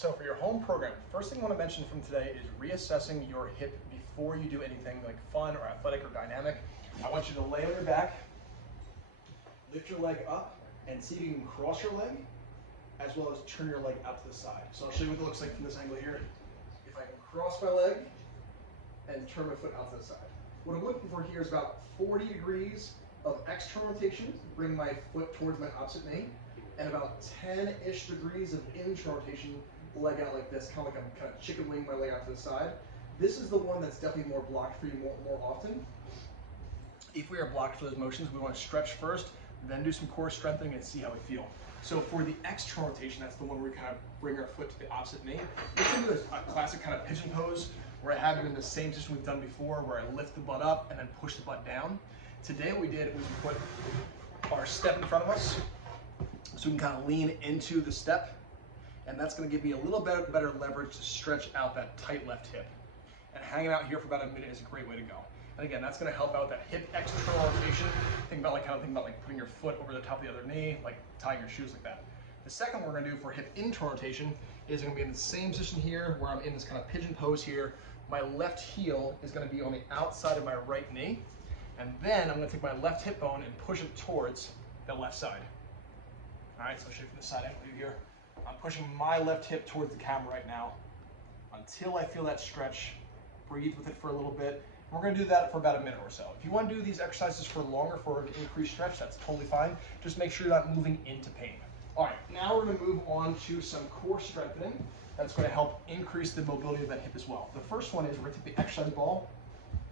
So for your home program, first thing I want to mention from today is reassessing your hip before you do anything like fun or athletic or dynamic. I want you to lay on your back, lift your leg up, and see if you can cross your leg, as well as turn your leg out to the side. So I'll show you what it looks like from this angle here. If I can cross my leg and turn my foot out to the side. What I'm looking for here is about 40 degrees of external rotation, bring my foot towards my opposite knee, and about 10-ish degrees of internal rotation, leg out like this, kind of like I'm kind of chicken wing my leg out to the side. This is the one that's definitely more blocked for you more often. If we are blocked for those motions, we want to stretch first, then do some core strengthening and see how we feel. So for the external rotation, that's the one where we kind of bring our foot to the opposite knee. We can do a classic kind of pigeon pose, where I have it in the same position we've done before, where I lift the butt up and then push the butt down. Today what we did was we put our step in front of us, so we can kind of lean into the step, and that's going to give me a little bit better leverage to stretch out that tight left hip. And hanging out here for about a minute is a great way to go. And again, that's going to help out that hip external rotation. Think about like putting your foot over the top of the other knee, like tying your shoes like that. The second we're going to do for hip internal rotation is going to be in the same position here, where I'm in this kind of pigeon pose here. My left heel is going to be on the outside of my right knee, and then I'm going to take my left hip bone and push it towards the left side. All right, so I'll show you from the side angle here. I'm pushing my left hip towards the camera right now until I feel that stretch. Breathe with it for a little bit. And we're going to do that for about a minute or so. If you want to do these exercises for longer, for an increased stretch, that's totally fine. Just make sure you're not moving into pain. All right, now we're going to move on to some core strengthening. That's going to help increase the mobility of that hip as well. The first one is we're going to take the exercise ball,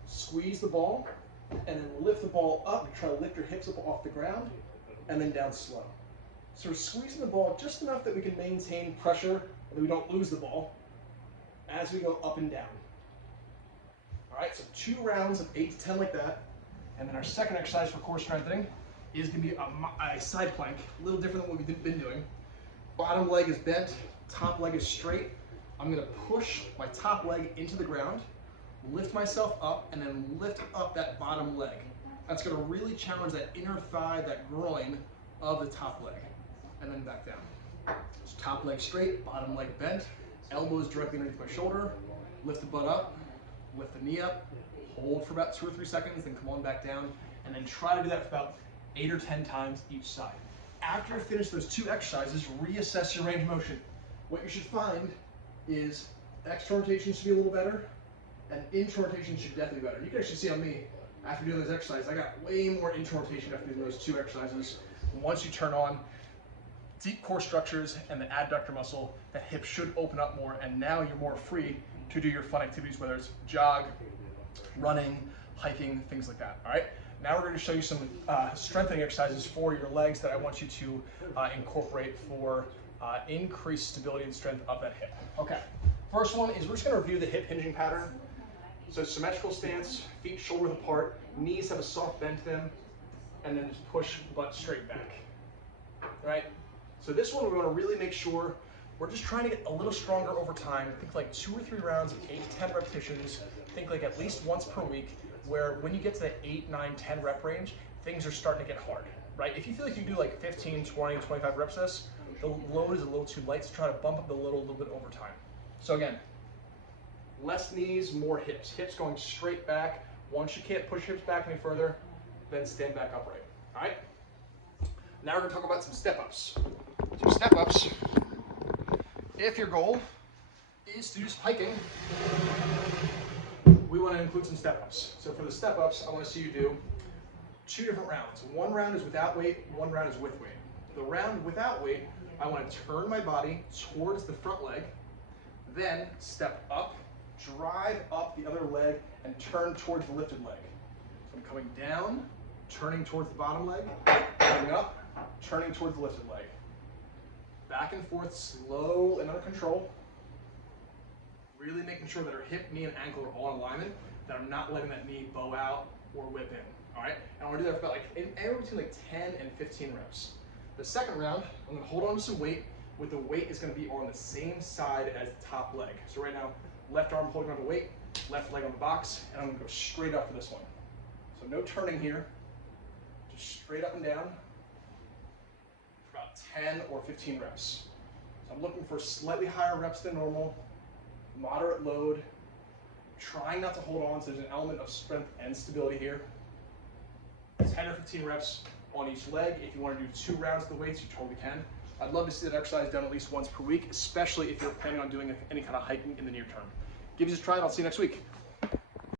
squeeze the ball, and then lift the ball up. Try to lift your hips up off the ground, and then down slow. So we're squeezing the ball just enough that we can maintain pressure and that we don't lose the ball as we go up and down. All right, so 2 rounds of 8 to 10 like that. And then our second exercise for core strengthening is going to be a side plank, a little different than what we've been doing. Bottom leg is bent, top leg is straight. I'm going to push my top leg into the ground, lift myself up, and then lift up that bottom leg. That's going to really challenge that inner thigh, that groin of the top leg, and then back down. So top leg straight, bottom leg bent, elbows directly underneath my shoulder, lift the butt up, lift the knee up, hold for about 2 or 3 seconds, then come on back down, and then try to do that for about 8 or 10 times each side. After you finish those 2 exercises, reassess your range of motion. What you should find is external rotation should be a little better, and internal rotation should definitely be better. You can actually see on me, after doing those exercises, I got way more internal rotation after doing those 2 exercises. Once you turn on deep core structures and the adductor muscle, that hip should open up more, and now you're more free to do your fun activities, whether it's jog, running, hiking, things like that. All right, now we're going to show you some strengthening exercises for your legs that I want you to incorporate for increased stability and strength of that hip. Okay, first one is we're just going to review the hip hinging pattern. So symmetrical stance, feet shoulder width apart, knees have a soft bend to them, and then just push butt straight back. All right, so this one we want to really make sure we're just trying to get a little stronger over time. Think like 2 or 3 rounds of 8 to 10 repetitions. Think like at least once per week, where when you get to that 8, 9, 10 rep range, things are starting to get hard, right? If you feel like you can do like 15, 20, 25 reps of this, the load is a little too light, so try to bump up the load a little bit over time. So again, less knees, more hips. Hips going straight back. Once you can't push hips back any further, then stand back upright, all right? Now we're gonna talk about some step-ups. So step-ups, if your goal is to do some hiking, we want to include some step-ups. So for the step-ups, I want to see you do 2 different rounds. 1 round is without weight, 1 round is with weight. The round without weight, I want to turn my body towards the front leg, then step up, drive up the other leg, and turn towards the lifted leg. So I'm coming down, turning towards the bottom leg, coming up, turning towards the lifted leg. Back and forth, slow and under control. Really making sure that our hip, knee, and ankle are all in alignment, that I'm not letting that knee bow out or whip in, all right? And I want to do that for about anywhere between like 10 and 15 reps. The second round, I'm going to hold on to some weight, with the weight is going to be on the same side as the top leg. So right now, left arm holding on to weight, left leg on the box, and I'm going to go straight up for this one. So no turning here, just straight up and down for about 10 or 15 reps. So I'm looking for slightly higher reps than normal, moderate load, trying not to hold on, so there's an element of strength and stability here. 10 or 15 reps on each leg. If you want to do 2 rounds of the weights, you totally can. I'd love to see that exercise done at least once per week, especially if you're planning on doing any kind of hiking in the near term. Give it a try and I'll see you next week.